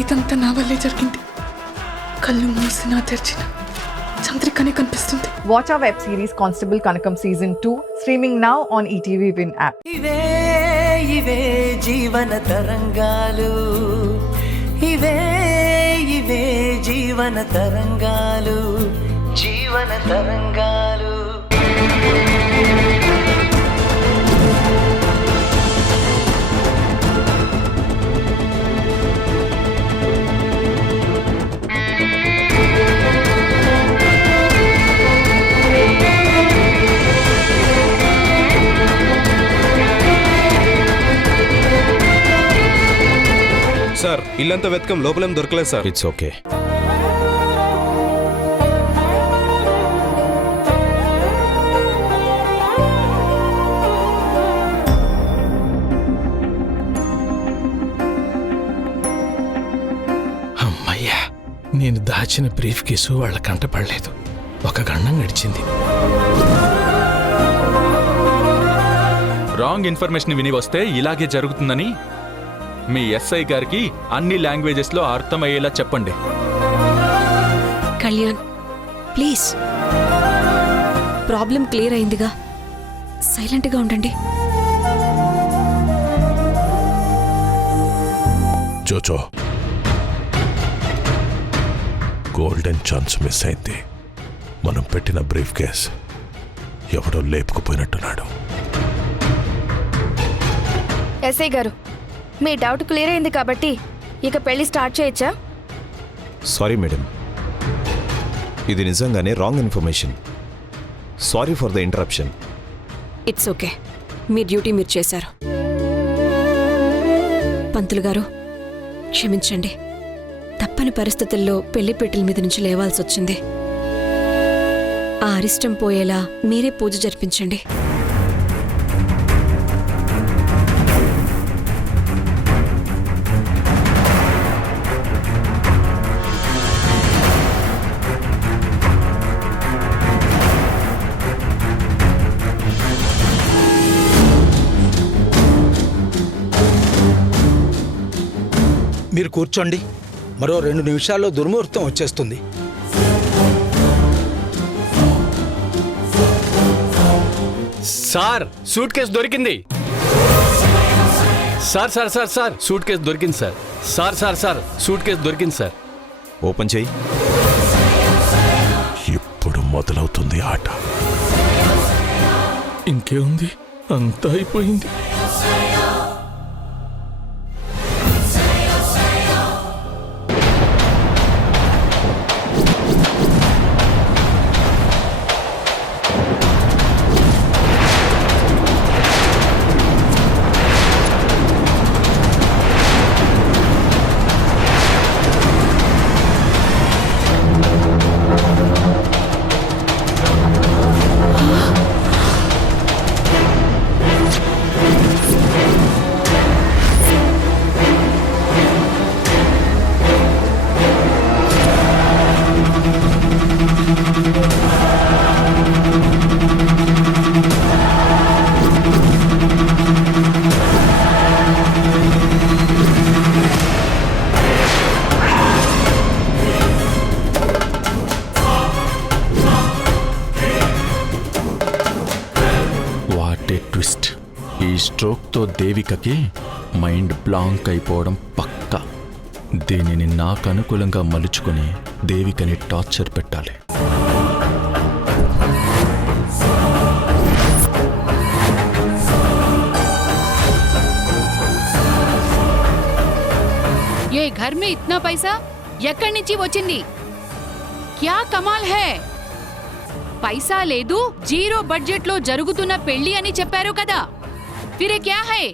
ఇదంతా నా వల్లే జరిగింది. కళ్ళు మూసినా తెరిచిన చంద్రికనే కనిపిస్తుంది. Watch our web series Constable Kanakam Season 2 streaming now on ETV Win app. ఇవే ఇవే జీవన తరంగాలు, ఇవే ఇవే జీవన తరంగాలు, జీవన తరంగాలు. సార్ ఇల్లంతా వెతకం, లోపలేం దొరకలేదు సార్. It's okay. అమ్మయ్యా, నేను దాచిన బ్రీఫ్ కేసు వాళ్ళ కంటపడలేదు. ఒక గండం గడిచింది. రాంగ్ ఇన్ఫర్మేషన్ విని వస్తే ఇలాగే జరుగుతుందని మీ ఎస్ఐ గారికి అన్ని లాంగ్వేజెస్లో అర్థమయ్యేలా చెప్పండి. కళ్యాణ్ ప్లీజ్, ప్రాబ్లం క్లియర్ అయిందిగా, సైలెంట్గా ఉండండి. జోజో, గోల్డెన్ ఛాన్స్ మిస్ అయింది. మనం పెట్టిన బ్రీఫ్ కేస్ ఎవడో లేపుకుపోయినట్టున్నాడు. ఎస్ఐ గారు, మీ డౌట్ క్లియర్ అయింది కాబట్టి ఇక పెళ్లి స్టార్ట్ చేయొచ్చా? సారీ మేడం, ఇది నిజంగానే wrong information. Sorry for the interruption. It's okay, me duty మీరు చేశారు. పంతులు గారు క్షమించండి, తప్పని పరిస్థితుల్లో పెళ్లి పెట్టెల మీద నుంచి లేవాల్సి వచ్చింది. ఆ అరిష్టం పోయేలా మీరే పూజ జరిపించండి. మీరు కూర్చోండి, మరో 2 నిమిషాల్లో దుర్ముహూర్తం వచ్చేస్తుంది. సార్, సూట్ కేసు దొరికింది. Sir sir sir sir suitcase దొరికింది sir. Sir sir sir suitcase దొరికింది సార్. ఓపెన్ చేయి. ఇప్పుడు మొదలవుతుంది ఆట. ఇంకేముంది, అంతా అయిపోయింది. ట్విస్ట్. ఈ స్ట్రోక్తో దేవికకి మైండ్ బ్లాంక్ అయిపోవడం పక్కా. దీనిని నాకు అనుకూలంగా మలుచుకొని దేవికని టార్చర్ పెట్టాలి. ये घर में इतना पैसा ఎక్కడి నుంచి వచ్చింది? క్యా కమాల్ హై! పైసా లేదు, జీరో బడ్జెట్ లో జరుగుతున్న పెళ్లి అని చెప్పారు కదా, ఫిరే క్యా హై?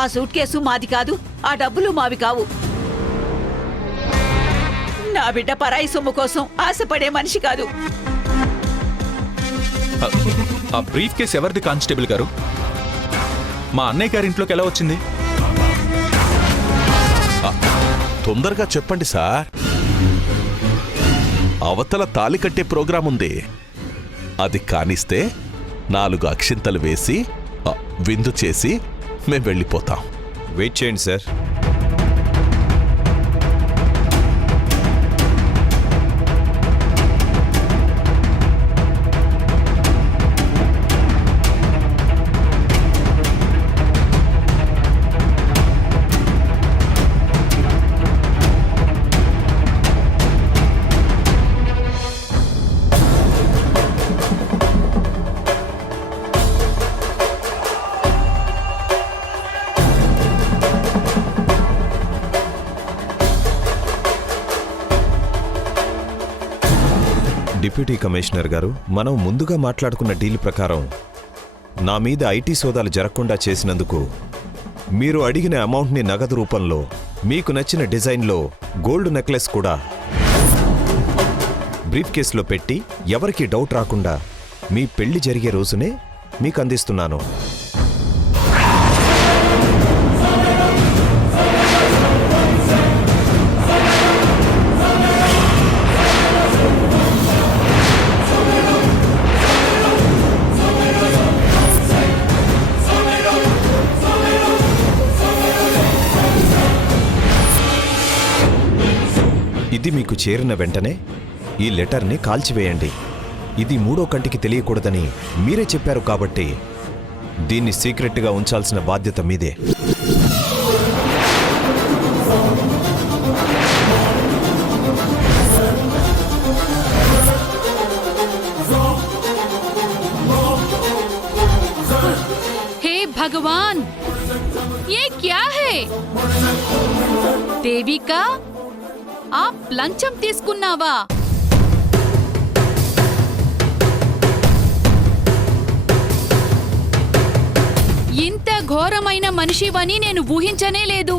ఆ సూట్ కేసు మాది కాదు, ఆ డబ్బులు మావి కావు. నా బిడ్డ పరాయి సొమ్ము కోసం ఆశపడే మనిషి కాదు. ఆ బ్రీఫ్ కేసు ఎవరిది కానిస్టేబుల్ గారు? మా అన్నయ్య గారి ఇంట్లోకి ఎలా వచ్చింది? తొందరగా చెప్పండి సార్. అవతల తాలి కట్టే ప్రోగ్రాం ఉంది, అది కానిస్తే 4 అక్షింతలు వేసి విందు చేసి మేం వెళ్ళిపోతాం. వెయిట్ చేయండి సార్. డిప్యూటీ కమిషనర్ గారు, మనం ముందుగా మాట్లాడుకున్న డీల్ ప్రకారం నా మీద ఐటీ సోదాలు జరగకుండా చేసినందుకు మీరు అడిగిన అమౌంట్ని నగదు రూపంలో మీకు నచ్చిన డిజైన్లో గోల్డ్ నెక్లెస్ కూడా బ్రీఫ్ కేసులో పెట్టి ఎవరికీ డౌట్ రాకుండా మీ పెళ్లి జరిగే రోజునే మీకు అందిస్తున్నాను. ఇది మీకు చేరిన వెంటనే ఈ లెటర్ని కాల్చివేయండి. ఇది మూడో కంటికి తెలియకూడదని మీరే చెప్పారు కాబట్టి దీన్ని సీక్రెట్గా ఉంచాల్సిన బాధ్యత మీదే. हे भगवान, ये क्या है? దేవికా, ఆ లంచం తీసుకున్నావా? ఇంత ఘోరమైన మనిషివని నేను ఊహించనే లేదు.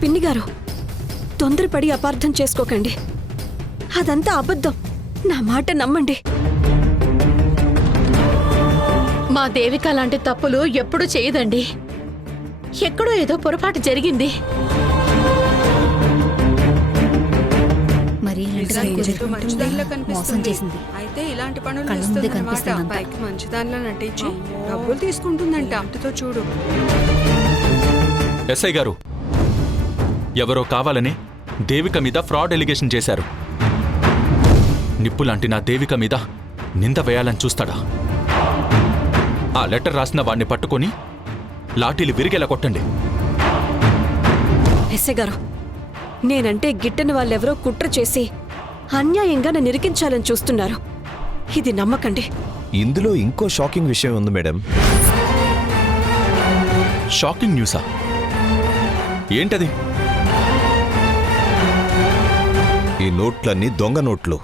పిన్ని గారు, తొందరపడి అపార్థం చేసుకోకండి. అదంతా అబద్ధం. నా మాట నమ్మండి. మా దేవిక లాంటి తప్పులు ఎప్పుడు చేయదండి. ఎక్కడో ఏదో పొరపాటు జరిగింది. మోసం చేసింది. అయితే ఇలాంటి పనులు కళ్ళ ముందే కనిపిస్తుందంట. పైకి మంచిదానిలో నటించి డబ్బులు తీసుకుంటుందంట. అంతతో చూడు. ఎస్ఐ గారు, ఎవరో కావాలని దేవిక మీద ఫ్రాడ్ ఎలిగేషన్ చేశారు. నిప్పులాంటి నా దేవిక మీద నింద వేయాలని చూస్తాడా? ఆ లెటర్ రాసిన వాడిని పట్టుకొని లాఠీలు విరిగేలా కొట్టండి. ఎస్ఐ గారు, నేనంటే గిట్టని వాళ్ళెవరో కుట్ర చేసి అన్యాయంగా నన్ను ఇరికించాలని చూస్తున్నారు. ఇది నమ్మకండి. ఇందులో ఇంకో షాకింగ్ విషయం ఉంది మేడం. షాకింగ్ న్యూసా? ఏంటది? ఈ నోట్లన్నీ దొంగ నోట్లు.